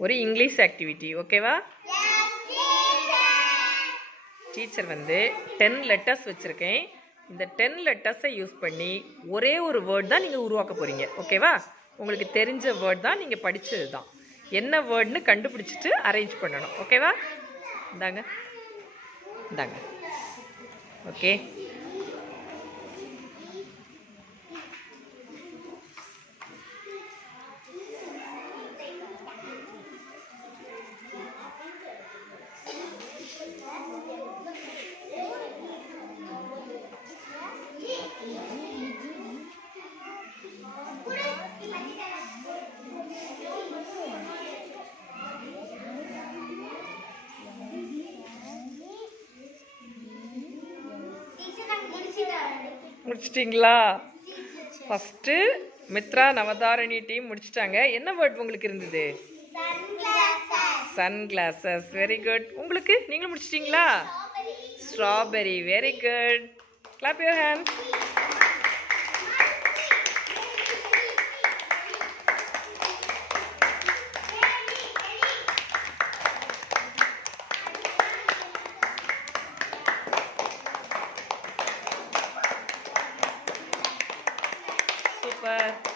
ஒரு English activity. ஓகேவா? Teacher வந்து 10 லெட்டர்ஸ் வச்சுருக்கேன். இந்த 10 லெட்டர்ஸை யூஸ் பண்ணி ஒரே ஒரு வேர்ட் தான் நீங்கள் உருவாக்க போகிறீங்க. ஓகேவா? உங்களுக்கு தெரிஞ்ச வேர்ட் தான், நீங்கள் படித்தது தான். என்ன வேர்ட்னு கண்டுபிடிச்சிட்டு அரேஞ்ச் பண்ணணும். ஓகேவா? இந்தாங்க இந்தாங்க. ஓகே, முடிச்சிட்டிங்களா? ஃபஸ்ட்டு மித்ரா நவதாரணி டீம் முடிச்சிட்டாங்க. என்ன வேர்ட் உங்களுக்கு இருந்தது? Sunglasses. Very good. உங்களுக்கு நீங்களும் முடிச்சிட்டிங்களா? Strawberry. Very good. Clap your hands. Super.